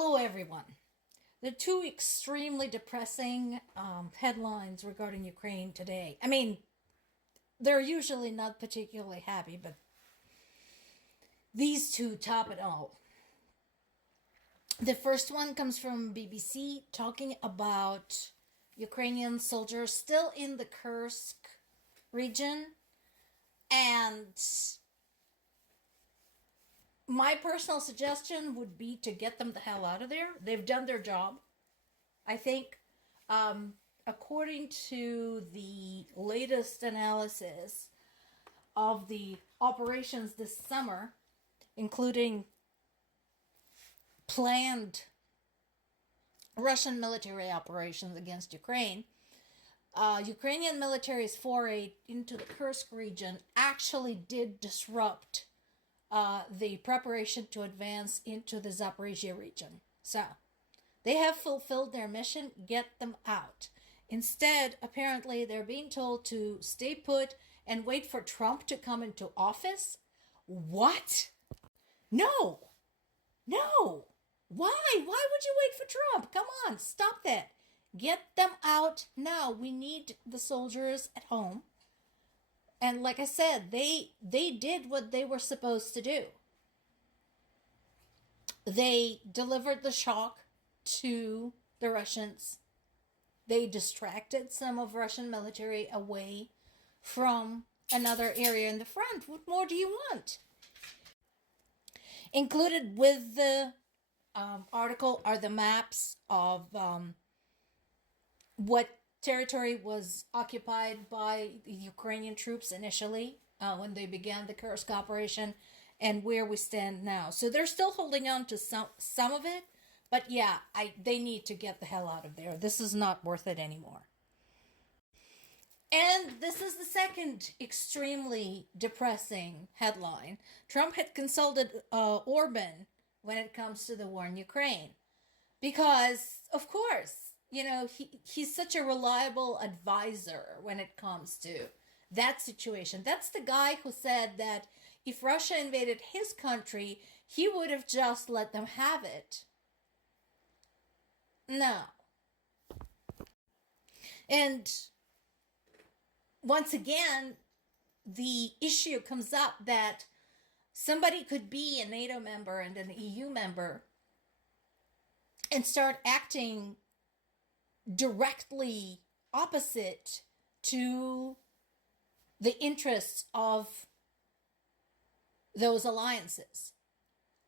Hello, everyone. The two extremely depressing headlines regarding Ukraine today. I mean, they're usually not particularly happy, but these two top it all. The first one comes from BBC talking about Ukrainian soldiers still in the Kursk region. And my personal suggestion would be to get them the hell out of there. They've done their job, I think. According to the latest analysis of the operations this summer, including planned Russian military operations against Ukraine, Ukrainian military's foray into the Kursk region actually did disrupt the preparation to advance into the Zaporizhia region. So, they have fulfilled their mission, get them out. Instead, apparently, they're being told to stay put and wait for Trump to come into office. What? No! No! Why? Why would you wait for Trump? Come on, stop that. Get them out now. We need the soldiers at home. And like I said, they did what they were supposed to do. They delivered the shock to the Russians. They distracted some of Russian military away from another area in the front. What more do you want? Included with the article are the maps of what territory was occupied by the Ukrainian troops initially when they began the Kursk operation and where we stand now. So they're still holding on to some of it, but yeah, they need to get the hell out of there. This is not worth it anymore. And this is the second extremely depressing headline. Trump had consulted Orban when it comes to the war in Ukraine. Because, of course, you know, he's such a reliable advisor when it comes to that situation. That's the guy who said that if Russia invaded his country, he would have just let them have it. No. And once again, the issue comes up that somebody could be a NATO member and an EU member and start acting directly opposite to the interests of those alliances.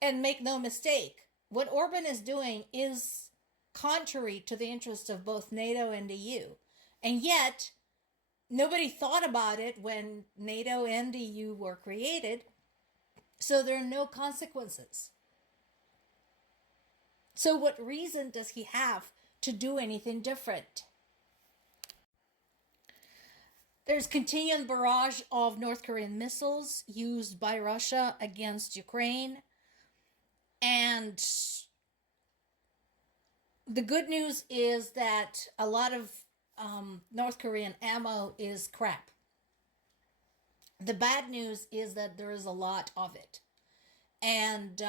And make no mistake, what Orban is doing is contrary to the interests of both NATO and EU. And yet, nobody thought about it when NATO and EU were created, so there are no consequences. So what reason does he have to do anything different? There's continuing barrage of North Korean missiles used by Russia against Ukraine. And the good news is that a lot of North Korean ammo is crap. The bad news is that there is a lot of it. And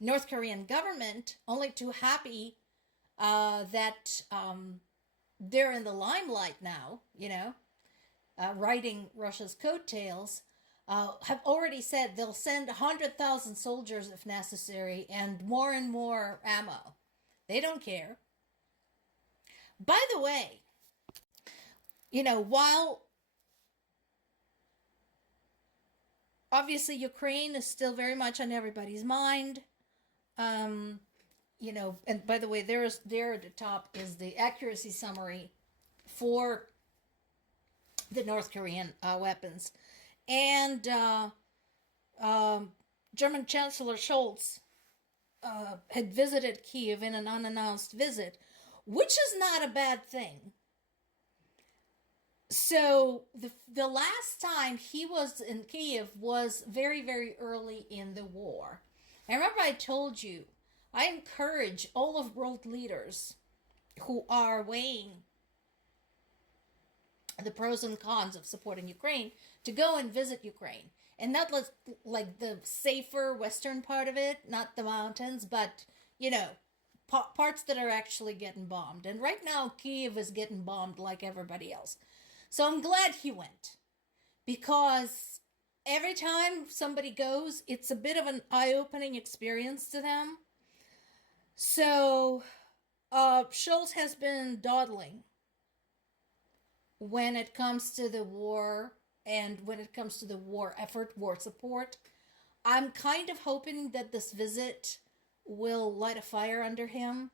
North Korean government, only too happy that they're in the limelight now, you know, riding Russia's coattails, have already said they'll send 100,000 soldiers if necessary and more ammo. They don't care. By the way, you know, while obviously Ukraine is still very much on everybody's mind, you know, and by the way, there at the top is the accuracy summary for the North Korean weapons. And German Chancellor Scholz had visited Kiev in an unannounced visit, which is not a bad thing. So the last time he was in Kiev was very, very early in the war. I remember I told you, I encourage all of world leaders who are weighing the pros and cons of supporting Ukraine to go and visit Ukraine. And not like the safer western part of it, not the mountains, but you know, parts that are actually getting bombed. And right now, Kiev is getting bombed like everybody else. So I'm glad he went, because every time somebody goes, it's a bit of an eye-opening experience to them. So Schultz has been dawdling when it comes to the war and when it comes to the war effort, war support. I'm kind of hoping that this visit will light a fire under him,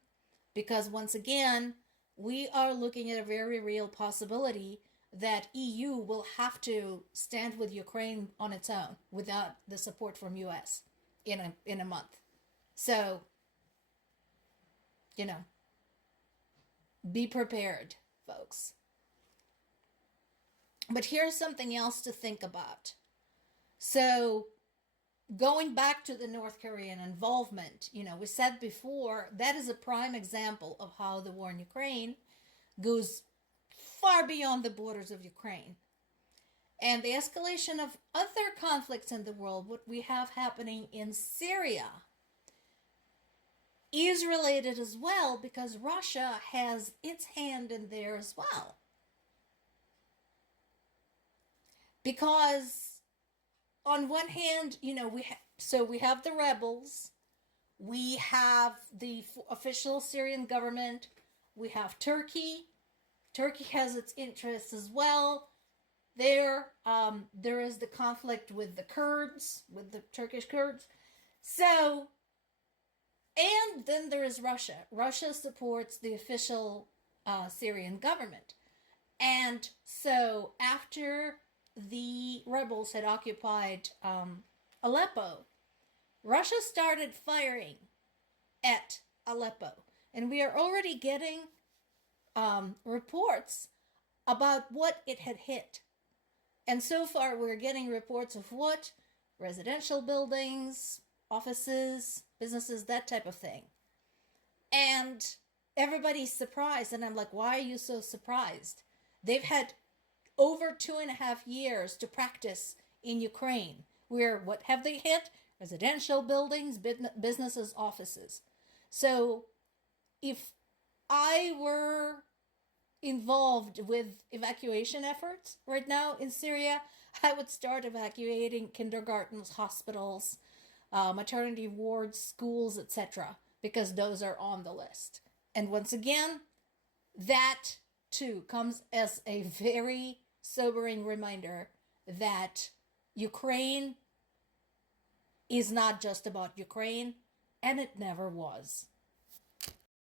because once again, we are looking at a very real possibility that EU will have to stand with Ukraine on its own without the support from US in a month. So, you know, be prepared, folks. But here's something else to think about. So, going back to the North Korean involvement, we said before that is a prime example of how the war in Ukraine goes far beyond the borders of Ukraine. And the escalation of other conflicts in the world, what we have happening in Syria, is related as well, because Russia has its hand in there as well. Because on one hand, we have the rebels, we have the official Syrian government, we have Turkey. Turkey has its interests as well. There is the conflict with the Kurds, with the Turkish Kurds. So, and then there is Russia. Russia supports the official Syrian government. And so after the rebels had occupied Aleppo, Russia started firing at Aleppo. And we are already getting reports about what it had hit. And so far we're getting reports of what? Residential buildings, offices, businesses, that type of thing. And everybody's surprised. And I'm like, why are you so surprised? They've had over 2.5 years to practice in Ukraine, where what have they hit? Residential buildings, businesses, offices. So if I were involved with evacuation efforts right now in Syria, I would start evacuating kindergartens, hospitals, maternity wards, schools, etc., because those are on the list. And once again, that too comes as a very sobering reminder that Ukraine is not just about Ukraine, and it never was.